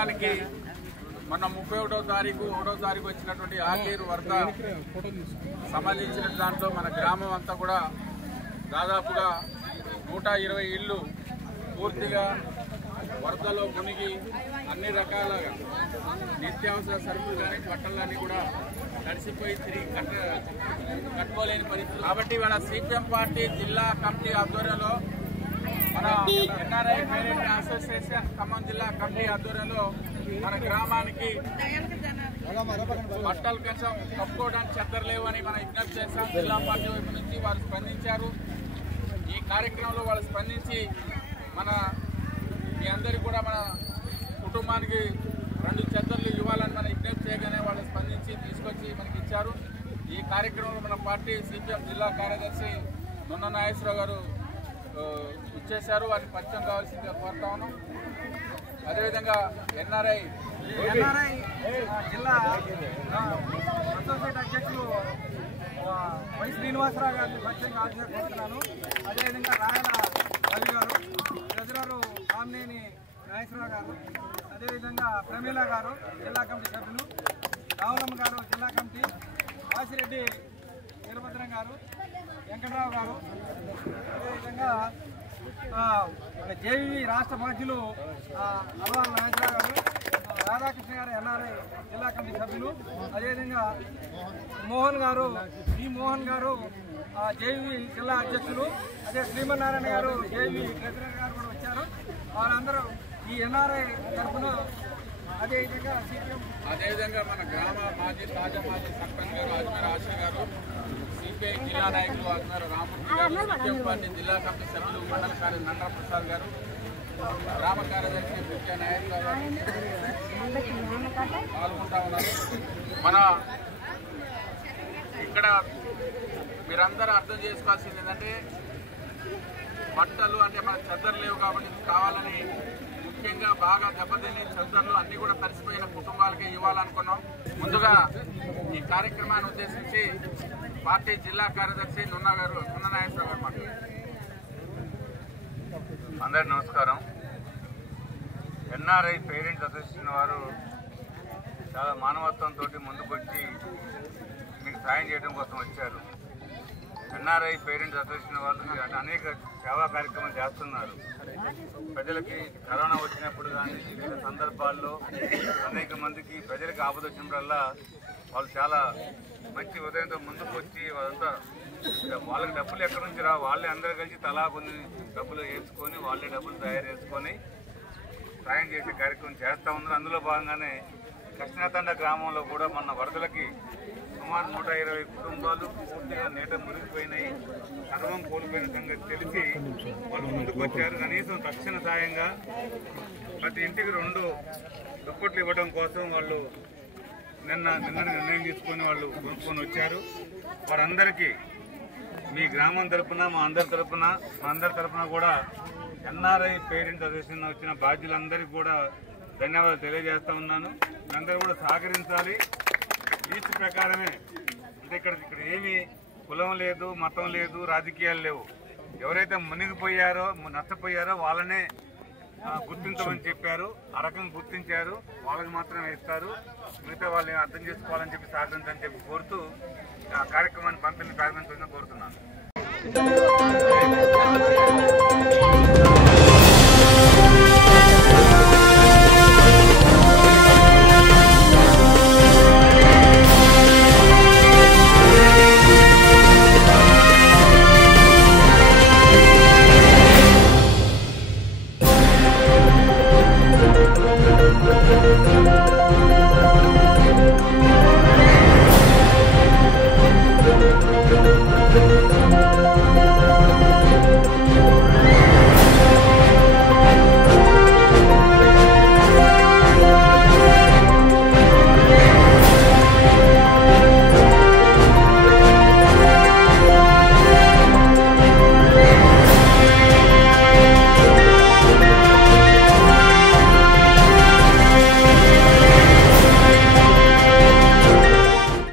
గ్రామానికి మొన్న 31వ తారీఖు వచ్చినటువంటి ఆఖేరు వరద సంబంధించిన దాంట్లో మన గ్రామం అంతా కూడా దాదాపుగా 120 ఇళ్ళు పూర్తిగా వరదలో మునిగి అన్ని రకాల నిత్యావసర సరుకులు కానీ బట్టలన్నీ కూడా తడిసిపోయి తిరిగి కట్టుకోలేని పరిస్థితి. కాబట్టి మన సిపిఎం పార్టీ జిల్లా కమిటీ ఆధ్వర్యంలో మన ఎన్ఆర్ఐ పేరెంట్ అసోసియేషన్ ఖమ్మం జిల్లా కమిటీ ఆధ్వర్యంలో మన గ్రామానికి బట్టలు కొంచెం కప్పుకోవడానికి చెద్దరు లేవని మనం విజ్ఞప్తి చేశాం. జిల్లా పార్టీ వైపు నుంచి వారు స్పందించారు. ఈ కార్యక్రమంలో వాళ్ళు స్పందించి మీ అందరికీ కూడా మన కుటుంబానికి 2 చెద్దర్లు ఇవ్వాలని మనం విజ్ఞప్తి చేయగానే వాళ్ళు స్పందించి తీసుకొచ్చి మనకి ఇచ్చారు. ఈ కార్యక్రమంలో మన పార్టీ సిపిఎం జిల్లా కార్యదర్శి నున్న నాగేశ్వరరావు గారు ఇచ్చేశారు. వారిని పరిచయం కావాల్సిందిగా కోరుతా ఉన్నాం. అదేవిధంగా ఎన్ఆర్ఐ జిల్లా అసోసియేట్ అధ్యక్షులు వై శ్రీనివాసరావు గారిని పరిచయం కావాల్సిన కోరుతున్నాను. అదేవిధంగా రాయల రవి గారు, ట్రెజరర్ కామినేని నాగేశ్వరరావు గారు, అదేవిధంగా ప్రమీల గారు జిల్లా కమిటీ సభ్యులు, రావులమ్మ గారు జిల్లా కమిటీ, వాసిరెడ్డి వీరభద్రం గారు, వెంకటరావు గారు, అదేవిధంగా జేవీవి రాష్ట్ర బాధ్యులు అల్వాల నాగేశ్వరరావు గారు, రాధాకృష్ణ గారు ఎన్ఆర్ఐ జిల్లా కమిటీ సభ్యులు, అదేవిధంగా మోహన్ గారు మోహన్ గారు జేవీ జిల్లా అధ్యక్షులు, అదే శ్రీమన్నారాయణ గారు జేవీ ట్రెజరర్ గారు కూడా వచ్చారు. వాళ్ళందరూ ఈ ఎన్ఆర్ఐ తరఫున అదేవిధంగా మన గ్రామ తాజా మాజీ సర్పంచ్ గారు అజ్మీర్ ఆశా గారు, సిపిఐ జిల్లా నాయకులు అజ్మీర్ రామూర్తి గారు, సిపిఎం పార్టీ జిల్లా కమిటీ సభ్యులు మండల కార్యదర్శి నంద్ర ప్రసాద్ గారు, గ్రామ కార్యదర్శి ముఖ్య నాయకులు పాల్గొంటా ఉన్నారు. మన ఇక్కడ మీరందరూ అర్థం చేసుకోవాల్సింది ఏంటంటే బట్టలు అంటే మన చెద్దరు లేవు కాబట్టి కావాలని ముఖ్యంగా బాగా దెబ్బతిని చెద్దర్లు అన్ని కూడా తడిసిపోయిన కుటుంబాలకే ఇవ్వాలనుకున్నాం. ముందుగా ఈ కార్యక్రమాన్ని ఉద్దేశించి పార్టీ జిల్లా కార్యదర్శి నున్న నాగేశ్వరరావు గారు మాట్లాడారు. అందరికీ నమస్కారం. ఎన్ఆర్ఐ పేరెంట్స్ అసోసియేషన్ వారు చాలా మానవత్వంతో ముందుకొచ్చి మీకు సాయం చేయడం కోసం వచ్చారు. ఎన్ఆర్ఐ పేరెంట్స్ అసోసియేషన్ వాళ్ళు అనేక సేవా కార్యక్రమాలు చేస్తున్నారు. ప్రజలకి కరోనా వచ్చినప్పుడు కానీ వివిధ సందర్భాల్లో అనేక మందికి ప్రజలకు ఆపద వచ్చినప్పుడల్లా వాళ్ళు చాలా మంచి ఉదయంతో ముందుకు వచ్చి వాళ్ళకి డబ్బులు ఎక్కడి నుంచి వాళ్ళే అందరూ కలిసి తలా కొన్ని డబ్బులు వేసుకొని వాళ్ళే డబ్బులు తయారు చేసుకొని సాయం చేసే కార్యక్రమం చేస్తూ ఉన్నారు. అందులో భాగంగానే కృష్ణాతండ గ్రామంలో కూడా మొన్న వరదలకి సుమారు 120 కుటుంబాలు పూర్తిగా నీట మునిగిపోయినాయి, సర్వం కోల్పోయిన సంగతి తెలిసి వాళ్ళు ముందుకు వచ్చారు. కనీసం తక్షణ సాయంగా ప్రతి ఇంటికి 2 దుప్పట్లు ఇవ్వడం కోసం వాళ్ళు నిన్న నిర్ణయం తీసుకొని వాళ్ళు కొనుక్కొని వచ్చారు. వారందరికీ మీ గ్రామం తరఫున మా అందరి తరఫున కూడా ఎన్ఆర్ఐ పేరెంట్స్ అసోసియేషన్ వచ్చిన బాధ్యులందరికీ కూడా ధన్యవాదాలు తెలియజేస్తా ఉన్నాను. అందరూ కూడా సహకరించాలి. రీతి ప్రకారమే అంటే ఇక్కడ ఏమీ కులం లేదు, మతం లేదు, రాజకీయాలు లేవు. ఎవరైతే మునిగిపోయారో నష్టపోయారో వాళ్ళనే గుర్తించమని చెప్పారు. ఆ రకంగా గుర్తించారు, వాళ్ళకి మాత్రమే ఇస్తారు. మిగతా వాళ్ళని అర్థం చేసుకోవాలని చెప్పి సహకరించని చెప్పి కోరుతూ ఆ కార్యక్రమాన్ని పంపిణీ ప్రారంభించాలని కోరుతున్నాను.